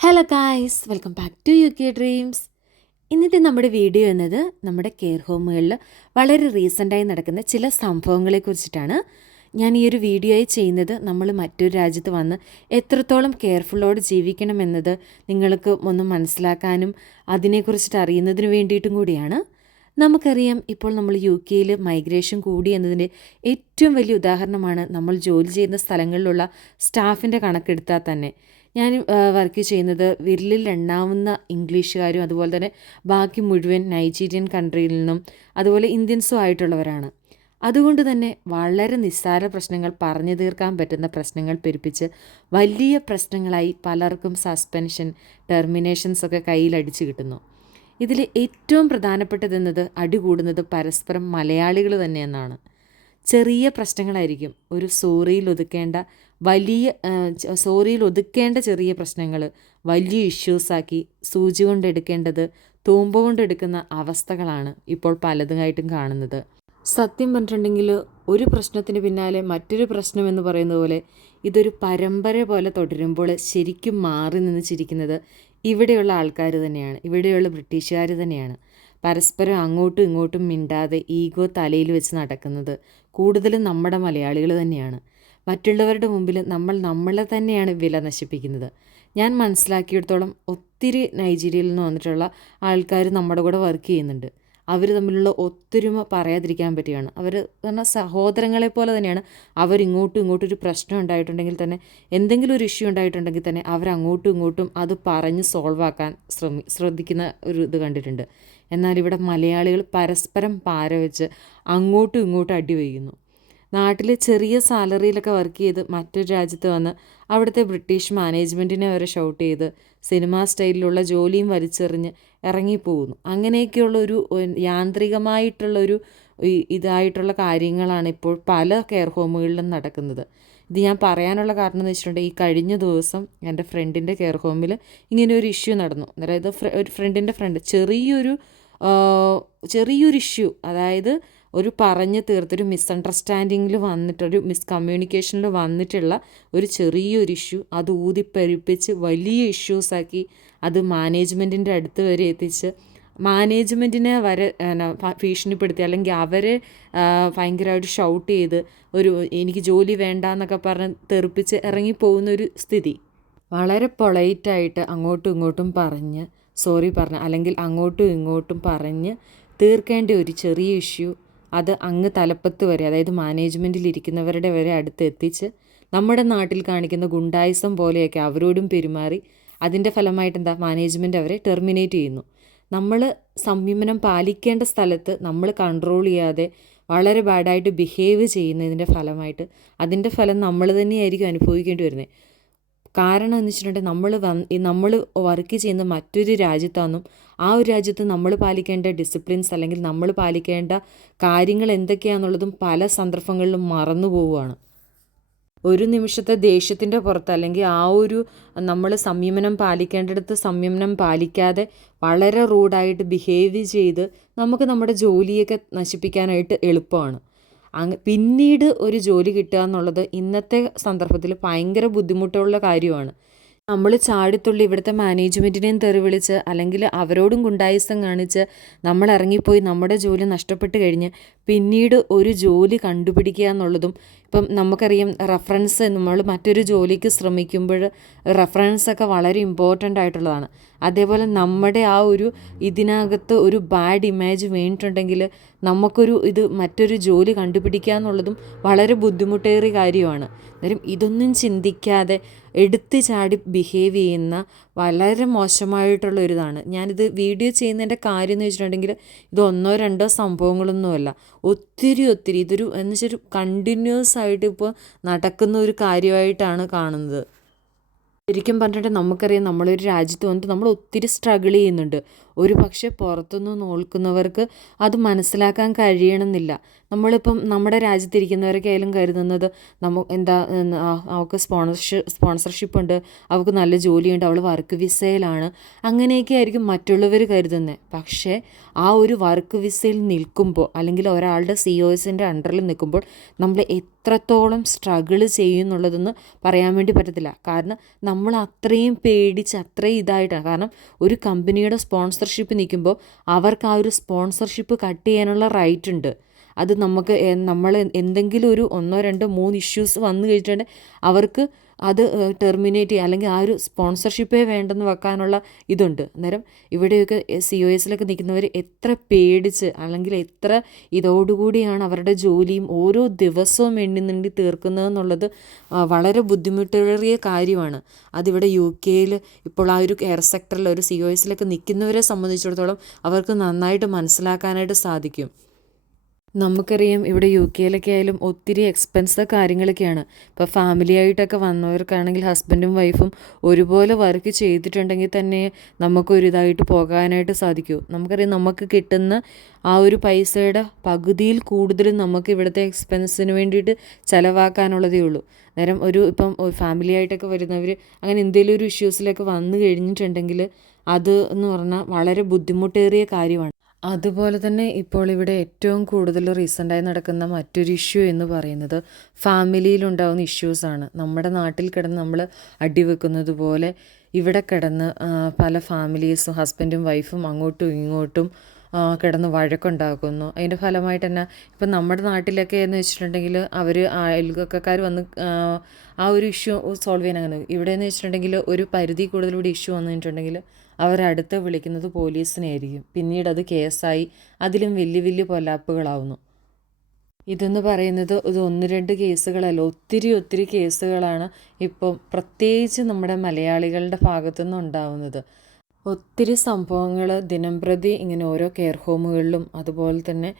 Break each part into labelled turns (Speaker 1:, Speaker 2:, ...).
Speaker 1: Hello guys welcome back to U K dreams ഇന്നത്തെ നമ്മുടെ video എന്നത് നമ്മുടെ കെയർ ഹോമുകളിൽ വളരെ റീസെന്റായി നടക്കുന്ന ചില സംഭവങ്ങളെ കുറിച്ചിട്ടാണ് ഞാൻ ഈ ഒരു വീഡിയോയിൽ ചെയ്യുന്നത്. നമ്മൾ മറ്റൊരു രാജ്യത്ത് വന്ന് എത്രത്തോളം കെയർഫുള്ളോട് ജീവിക്കണമെന്നത് നിങ്ങൾക്ക് ഒന്ന് മനസ്സിലാക്കാനും അതിനെക്കുറിച്ചിട്ട് അറിയുന്നതിന് വേണ്ടിയിട്ടും കൂടിയാണ്. നമുക്കറിയാം ഇപ്പോൾ നമ്മൾ യു കെയിൽ മൈഗ്രേഷൻ കൂടി എന്നതിന്റെ ഏറ്റവും വലിയ ഉദാഹരണമാണ് നമ്മൾ ജോലി ചെയ്യുന്ന സ്ഥലങ്ങളിലുള്ള സ്റ്റാഫിന്റെ കണക്കെടുത്താൽ തന്നെ. ഞാൻ വർക്ക് ചെയ്യുന്നത് വിരലിൽ എണ്ണാവുന്ന ഇംഗ്ലീഷുകാരും അതുപോലെ തന്നെ ബാക്കി മുഴുവൻ നൈജീരിയൻ കൺട്രിയിൽ നിന്നും അതുപോലെ ഇന്ത്യൻസും ആയിട്ടുള്ളവരാണ്. അതുകൊണ്ട് തന്നെ വളരെ നിസ്സാര പ്രശ്നങ്ങൾ പറഞ്ഞു തീർക്കാൻ പറ്റുന്ന പ്രശ്നങ്ങൾ പെരുപ്പിച്ച് വലിയ പ്രശ്നങ്ങളായി പലർക്കും സസ്പെൻഷൻ ടെർമിനേഷൻസ് ഒക്കെ കയ്യിലടിച്ചു കിട്ടുന്നു. ഇതിൽ ഏറ്റവും പ്രധാനപ്പെട്ടതെന്നത് അടികൂടുന്നത് പരസ്പരം മലയാളികൾ തന്നെയെന്നാണ്. ചെറിയ പ്രശ്നങ്ങളായിരിക്കും. ഒരു സോറിയിൽ ഒതുക്കേണ്ട വലിയ സോറിയിൽ ഒതുക്കേണ്ട ചെറിയ പ്രശ്നങ്ങൾ വലിയ ഇഷ്യൂസാക്കി സൂചി കൊണ്ട് എടുക്കേണ്ടത് തൂമ്പ കൊണ്ട് എടുക്കുന്ന അവസ്ഥകളാണ് ഇപ്പോൾ പലതുമായിട്ടും കാണുന്നത്. സത്യം പറഞ്ഞിട്ടുണ്ടെങ്കിൽ ഒരു പ്രശ്നത്തിന് പിന്നാലെ മറ്റൊരു പ്രശ്നം എന്ന് പറയുന്നത് പോലെ ഇതൊരു പരമ്പര പോലെ തുടരുമ്പോൾ ശരിക്കും മാറി നിന്ന് ചിരിക്കുന്നത് ഇവിടെയുള്ള ആൾക്കാർ തന്നെയാണ്. ഇവിടെയുള്ള ബ്രിട്ടീഷുകാർ തന്നെയാണ്. പരസ്പരം അങ്ങോട്ടും ഇങ്ങോട്ടും മിണ്ടാതെ ഈഗോ തലയിൽ വെച്ച് നടക്കുന്നത് കൂടുതലും നമ്മുടെ മലയാളികൾ തന്നെയാണ്. മറ്റുള്ളവരുടെ മുമ്പിൽ നമ്മൾ നമ്മളെ തന്നെയാണ് വില നശിപ്പിക്കുന്നത്. ഞാൻ മനസ്സിലാക്കിയിടത്തോളം ഒത്തിരി നൈജീരിയയിൽ നിന്ന് വന്നിട്ടുള്ള ആൾക്കാർ നമ്മുടെ കൂടെ വർക്ക് ചെയ്യുന്നുണ്ട്. അവർ തമ്മിലുള്ള ഒത്തൊരുമ പറയാതിരിക്കാൻ പറ്റുകയാണ് അവർ പറഞ്ഞാൽ സഹോദരങ്ങളെ പോലെ തന്നെയാണ് അവരിങ്ങോട്ടും ഇങ്ങോട്ടും ഒരു പ്രശ്നം ഉണ്ടായിട്ടുണ്ടെങ്കിൽ തന്നെ എന്തെങ്കിലും ഒരു ഇഷ്യൂ ഉണ്ടായിട്ടുണ്ടെങ്കിൽ തന്നെ അവരങ്ങോട്ടും ഇങ്ങോട്ടും അത് പറഞ്ഞ് സോൾവ് ആക്കാൻ ശ്രമി ശ്രദ്ധിക്കുന്ന ഒരു ഇത് കണ്ടിട്ടുണ്ട്. എന്നാൽ ഇവിടെ മലയാളികൾ പരസ്പരം പാര വെച്ച് അങ്ങോട്ടും ഇങ്ങോട്ടും അടി വയ്ക്കുന്നു നാട്ടിൽ ചെറിയ സാലറിയിലൊക്കെ വർക്ക് ചെയ്ത് മറ്റൊരു രാജ്യത്ത് വന്ന് അവിടുത്തെ ബ്രിട്ടീഷ് മാനേജ്മെന്റിനെ വരെ ഷൗട്ട് ചെയ്ത് സിനിമാ സ്റ്റൈലിലുള്ള ജോലിയും വലിച്ചെറിഞ്ഞ് ഇറങ്ങിപ്പോകുന്നു. അങ്ങനെയൊക്കെയുള്ള ഒരു യാന്ത്രികമായിട്ടുള്ള ഒരു ഇതായിട്ടുള്ള കാര്യങ്ങളാണ് ഇപ്പോൾ പല കെയർ ഹോമുകളിലും നടക്കുന്നത്. ഇത് ഞാൻ പറയാനുള്ള കാരണം എന്ന് വെച്ചിട്ടുണ്ടെങ്കിൽ ഈ കഴിഞ്ഞ ദിവസം എന്റെ ഫ്രണ്ടിന്റെ കെയർ ഹോമിൽ ഇങ്ങനെ ഒരു ഇഷ്യൂ നടന്നു. അതായത് ഒരു ഫ്രണ്ടിന്റെ ഫ്രണ്ട് ചെറിയൊരു ചെറിയൊരു ഇഷ്യൂ അതായത് ഒരു പറഞ്ഞ് തീർത്തൊരു മിസ്അണ്ടർസ്റ്റാൻഡിങ്ങിൽ വന്നിട്ടൊരു മിസ്കമ്മ്യൂണിക്കേഷനിൽ വന്നിട്ടുള്ള ഒരു ചെറിയൊരു ഇഷ്യൂ അത് ഊതിപ്പെരുപ്പിച്ച് വലിയ ഇഷ്യൂസാക്കി അത് മാനേജ്മെന്റിന്റെ അടുത്ത് വരെ എത്തിച്ച് മാനേജ്മെന്റിനെ വരെ ഭീഷണിപ്പെടുത്തി അല്ലെങ്കിൽ അവരെ ഭയങ്കരമായിട്ട് ഷൗട്ട് ചെയ്ത് ഒരു എനിക്ക് ജോലി വേണ്ട എന്നൊക്കെ പറഞ്ഞ് തെറിപ്പിച്ച് ഇറങ്ങിപ്പോകുന്ന ഒരു സ്ഥിതി. വളരെ പൊളൈറ്റായിട്ട് അങ്ങോട്ടും ഇങ്ങോട്ടും പറഞ്ഞ് സോറി പറഞ്ഞ് അല്ലെങ്കിൽ അങ്ങോട്ടും ഇങ്ങോട്ടും പറഞ്ഞ് തീർക്കേണ്ട ഒരു ചെറിയ ഇഷ്യൂ അത് അങ്ങ് തലപ്പത്ത് വരെ അതായത് മാനേജ്മെന്റിൽ ഇരിക്കുന്നവരുടെ വരെ അടുത്ത് എത്തിച്ച് നമ്മുടെ നാട്ടിൽ കാണിക്കുന്ന ഗുണ്ടായിസം പോലെയൊക്കെ അവരോടും പെരുമാറി അതിന്റെ ഫലമായിട്ട് എന്താ മാനേജ്മെന്റ് അവരെ ടെർമിനേറ്റ് ചെയ്യുന്നു. നമ്മൾ സംയമനം പാലിക്കേണ്ട സ്ഥലത്ത് നമ്മൾ കൺട്രോൾ ചെയ്യാതെ വളരെ ബാഡായിട്ട് ബിഹേവ് ചെയ്യുന്നതിന്റെ ഫലമായിട്ട് അതിന്റെ ഫലം നമ്മൾ തന്നെയായിരിക്കും അനുഭവിക്കേണ്ടി വരുന്നത്. കാരണം എന്ന് വെച്ചിട്ടുണ്ടെങ്കിൽ നമ്മൾ നമ്മൾ വർക്ക് ചെയ്യുന്ന മറ്റൊരു രാജ്യത്താണെന്നും ആ ഒരു രാജ്യത്ത് നമ്മൾ പാലിക്കേണ്ട ഡിസിപ്ലിൻസ് അല്ലെങ്കിൽ നമ്മൾ പാലിക്കേണ്ട കാര്യങ്ങൾ എന്തൊക്കെയാണെന്നുള്ളതും പല സന്ദർഭങ്ങളിലും മറന്നു പോവുകയാണ്. ഒരു നിമിഷത്തെ ദേഷ്യത്തിന്റെ പുറത്ത് അല്ലെങ്കിൽ ആ ഒരു നമ്മൾ സംയമനം പാലിക്കേണ്ടിടത്ത് സംയമനം പാലിക്കാതെ വളരെ റൂഡായിട്ട് ബിഹേവ് ചെയ്ത് നമുക്ക് നമ്മുടെ ജോലിയൊക്കെ നശിപ്പിക്കാനായിട്ട് എളുപ്പമാണ്. പിന്നീട് ഒരു ജോലി കിട്ടുക എന്നുള്ളത് ഇന്നത്തെ സന്ദർഭത്തിൽ ഭയങ്കര ബുദ്ധിമുട്ടുള്ള കാര്യമാണ്. നമ്മൾ ചാടിത്തുള്ളി ഇവിടുത്തെ മാനേജ്മെന്റിനെയും തെറി വിളിച്ച് അല്ലെങ്കിൽ അവരോടും ഗുണ്ടായുസം കാണിച്ച് നമ്മൾ ഇറങ്ങിപ്പോയി നമ്മുടെ ജോലി നഷ്ടപ്പെട്ട് കഴിഞ്ഞ് പിന്നീട് ഒരു ജോലി കണ്ടുപിടിക്കുക എന്നുള്ളതും ഇപ്പം നമുക്കറിയാം റെഫറൻസ് നമ്മൾ മറ്റൊരു ജോലിക്ക് ശ്രമിക്കുമ്പോൾ റെഫറൻസൊക്കെ വളരെ ഇമ്പോർട്ടന്റ് ആയിട്ടുള്ളതാണ്. അതേപോലെ നമ്മുടെ ആ ഒരു ഇതിനകത്ത് ഒരു ബാഡ് ഇമേജ് വീണിട്ടുണ്ടെങ്കിൽ നമുക്കൊരു ഇത് മറ്റൊരു ജോലി കണ്ടുപിടിക്കുക എന്നുള്ളതും വളരെ ബുദ്ധിമുട്ടേറിയ കാര്യമാണ്. അന്നേരം ഇതൊന്നും ചിന്തിക്കാതെ എടുത്തു ചാടി ബിഹേവ് ചെയ്യുന്ന വളരെ മോശമായിട്ടുള്ള ഒരിതാണ്. ഞാനിത് വീഡിയോ ചെയ്യുന്നതിന്റെ കാര്യം എന്ന് വെച്ചിട്ടുണ്ടെങ്കിൽ ഇത് ഒന്നോ രണ്ടോ സംഭവങ്ങളൊന്നുമല്ല. ഒത്തിരി ഒത്തിരി ഇതൊരു എന്ന് വെച്ചാൽ കണ്ടിന്യൂസ് ആയിട്ട് ഇപ്പോൾ നടക്കുന്ന ഒരു കാര്യമായിട്ടാണ് കാണുന്നത്. ശരിക്കും പറഞ്ഞിട്ട് നമുക്കറിയാം നമ്മളൊരു രാജ്യത്ത് വന്നിട്ട് നമ്മൾ ഒത്തിരി സ്ട്രഗിൾ ചെയ്യുന്നുണ്ട്. ഒരു പക്ഷേ പുറത്തുനിന്ന് നോക്കുന്നവർക്ക് അത് മനസ്സിലാക്കാൻ കഴിയണമെന്നില്ല. നമ്മളിപ്പം നമ്മുടെ രാജ്യത്തിരിക്കുന്നവരൊക്കെ ആയാലും കരുതുന്നത് നമ്മ എന്താ അവൾക്ക് സ്പോൺസർഷിപ്പ് സ്പോൺസർഷിപ്പ് ഉണ്ട്. അവൾക്ക് നല്ല ജോലിയുണ്ട്. അവൾ വർക്ക് വിസയിലാണ് അങ്ങനെയൊക്കെ ആയിരിക്കും മറ്റുള്ളവർ കരുതുന്നത് പക്ഷേ ആ ഒരു വർക്ക് വിസയിൽ നിൽക്കുമ്പോൾ അല്ലെങ്കിൽ ഒരാളുടെ സി ഒ എസിന്റെ അണ്ടറിൽ നിൽക്കുമ്പോൾ നമ്മൾ എത്രത്തോളം സ്ട്രഗിൾ ചെയ്യുന്നുള്ളതെന്ന് പറയാൻ വേണ്ടി പറ്റത്തില്ല. കാരണം നമ്മൾ അത്രയും പേടിച്ച് അത്രയും ഇതായിട്ടാണ്. കാരണം ഒരു കമ്പനിയുടെ സ്പോൺസർഷിപ്പ് നിൽക്കുമ്പോൾ അവർക്ക് ആ ഒരു സ്പോൺസർഷിപ്പ് കട്ട് ചെയ്യാനുള്ള റൈറ്റ് ഉണ്ട്. അത് നമുക്ക് നമ്മൾ എന്തെങ്കിലും ഒരു ഒന്നോ രണ്ടോ മൂന്ന് ഇഷ്യൂസ് വന്നു കഴിഞ്ഞിട്ടുണ്ടെങ്കിൽ അവർക്ക് അത് ടെർമിനേറ്റ് ചെയ്യുക അല്ലെങ്കിൽ ആ ഒരു സ്പോൺസർഷിപ്പേ വേണ്ടെന്ന് വെക്കാനുള്ള ഇതുണ്ട്. അന്നേരം ഇവിടെയൊക്കെ സി ഒ എസിലൊക്കെ നിൽക്കുന്നവർ എത്ര പേടിച്ച് അല്ലെങ്കിൽ എത്ര ഇതോടുകൂടിയാണ് അവരുടെ ജോലിയും ഓരോ ദിവസവും എണ്ണി നീണ്ടി തീർക്കുന്നതെന്നുള്ളത് വളരെ ബുദ്ധിമുട്ടേറിയ കാര്യമാണ്. അതിവിടെ യു കെയിൽ ഇപ്പോൾ ആ ഒരു എയർ സെക്ടറിൽ ഒരു സി ഒ എസിലൊക്കെ നിൽക്കുന്നവരെ സംബന്ധിച്ചിടത്തോളം അവർക്ക് നന്നായിട്ട് മനസ്സിലാക്കാനായിട്ട് സാധിക്കും. നമുക്കറിയാം ഇവിടെ യു കെയിലൊക്കെ ആയാലും ഒത്തിരി എക്സ്പെൻസ് കാര്യങ്ങളൊക്കെയാണ്. ഇപ്പോൾ ഫാമിലി ആയിട്ടൊക്കെ വന്നവർക്കാണെങ്കിൽ ഹസ്ബൻഡും വൈഫും ഒരുപോലെ വർക്ക് ചെയ്തിട്ടുണ്ടെങ്കിൽ തന്നെ നമുക്കൊരു ഇതായിട്ട് പോകാനായിട്ട് സാധിക്കൂ. നമുക്കറിയാം നമുക്ക് കിട്ടുന്ന ആ ഒരു പൈസയുടെ പകുതിയിൽ കൂടുതലും നമുക്ക് ഇവിടുത്തെ എക്സ്പെൻസിന് വേണ്ടിയിട്ട് ചിലവാക്കാനുള്ളതേ ഉള്ളൂ. നേരം ഒരു ഇപ്പം ഫാമിലി ആയിട്ടൊക്കെ വരുന്നവർ അങ്ങനെ എന്തെങ്കിലും ഒരു ഇഷ്യൂസിലൊക്കെ വന്നു കഴിഞ്ഞിട്ടുണ്ടെങ്കിൽ അത് എന്ന് പറഞ്ഞാൽ വളരെ ബുദ്ധിമുട്ടേറിയ കാര്യമാണ്. അതുപോലെ തന്നെ ഇപ്പോൾ ഇവിടെ ഏറ്റവും കൂടുതൽ റീസെന്റായി നടക്കുന്ന മറ്റൊരു ഇഷ്യൂ എന്ന് പറയുന്നത് ഫാമിലിയിലുണ്ടാകുന്ന ഇഷ്യൂസാണ് നമ്മുടെ നാട്ടിൽ കിടന്ന് നമ്മൾ അടിവെക്കുന്നത് പോലെ ഇവിടെ കിടന്ന് പല ഫാമിലീസും ഹസ്ബൻഡും വൈഫും അങ്ങോട്ടും ഇങ്ങോട്ടും കിടന്ന് വഴക്കുണ്ടാക്കുന്നു. അതിന്റെ ഫലമായിട്ട് തന്നെ ഇപ്പം നമ്മുടെ നാട്ടിലൊക്കെ എന്ന് വെച്ചിട്ടുണ്ടെങ്കിൽ അവർ അയൽവക്കക്കാർ വന്ന് ആ, ഒരു ഇഷ്യൂ സോൾവ് ചെയ്യാൻ അങ്ങനെ. ഇവിടെ എന്ന് വെച്ചിട്ടുണ്ടെങ്കിൽ ഒരു പരിധി കൂടുതൽ ഇവിടെ ഇഷ്യൂ വന്നിട്ടുണ്ടെങ്കിൽ അവരടുത്ത് വിളിക്കുന്നത് പോലീസിനെയായിരിക്കും. പിന്നീട് അത് കേസായി അതിലും വലിയ വലിയ പൊലാപ്പുകളാവുന്നു ഇതെന്ന് പറയുന്നത് ഇത് ഒന്ന് രണ്ട് കേസുകളല്ല ഒത്തിരി ഒത്തിരി കേസുകളാണ് ഇപ്പം പ്രത്യേകിച്ച് നമ്മുടെ മലയാളികളുടെ ഭാഗത്തുനിന്ന് ഉണ്ടാവുന്നത് ഒത്തിരി സംഭവങ്ങൾ ദിനംപ്രതി ഇങ്ങനെ ഓരോ കെയർ ഹോമുകളിലും അതുപോലെ തന്നെ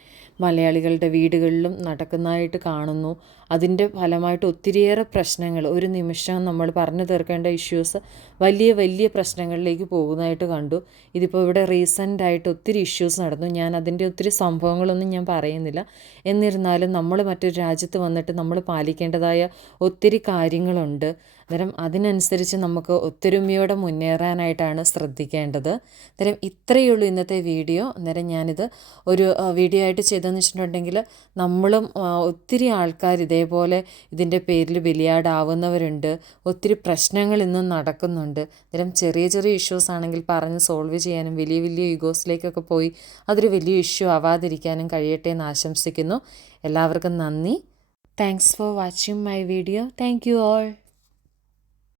Speaker 1: മലയാളികളുടെ വീടുകളിലും നടക്കുന്നതായിട്ട് കാണുന്നു. അതിന്റെ ഫലമായിട്ട് ഒത്തിരിയേറെ പ്രശ്നങ്ങൾ ഒരു നിമിഷം നമ്മൾ പറഞ്ഞു തീർക്കേണ്ട ഇഷ്യൂസ് വലിയ വലിയ പ്രശ്നങ്ങളിലേക്ക് പോകുന്നതായിട്ട് കണ്ടു. ഇതിപ്പോൾ ഇവിടെ റീസന്റായിട്ട് ഒത്തിരി ഇഷ്യൂസ് നടന്നു. ഞാൻ അതിന്റെ ഒത്തിരി സംഭവങ്ങളൊന്നും ഞാൻ പറയുന്നില്ല. എന്നിരുന്നാലും നമ്മൾ മറ്റൊരു രാജ്യത്ത് വന്നിട്ട് നമ്മൾ പാലിക്കേണ്ടതായ ഒത്തിരി കാര്യങ്ങളുണ്ട്. അന്നേരം അതിനനുസരിച്ച് നമുക്ക് ഒത്തൊരുമയോടെ മുന്നേറാനായിട്ടാണ് ശ്രദ്ധിക്കേണ്ടത്. അന്നേരം ഇത്രയേ ഉള്ളൂ ഇന്നത്തെ വീഡിയോ. അന്നേരം ഞാനിത് ഒരു വീഡിയോ ആയിട്ട് ചെയ്തതെന്ന് വെച്ചിട്ടുണ്ടെങ്കിൽ നമ്മളും ഒത്തിരി ആൾക്കാർ ഇതേപോലെ ഇതിന്റെ പേരിൽ ബലിയാടാവുന്നവരുണ്ട്. ഒത്തിരി പ്രശ്നങ്ങൾ ഇന്നും നടക്കുന്നുണ്ട്. അന്നേരം ചെറിയ ചെറിയ ഇഷ്യൂസ് ആണെങ്കിൽ പറഞ്ഞ് സോൾവ് ചെയ്യാനും വലിയ വലിയ യുഗോസിലേക്കൊക്കെ പോയി അതൊരു വലിയ ഇഷ്യൂ ആവാതിരിക്കാനും കഴിയട്ടെ എന്ന് ആശംസിക്കുന്നു. എല്ലാവർക്കും നന്ദി. Thanks for watching my video thank you all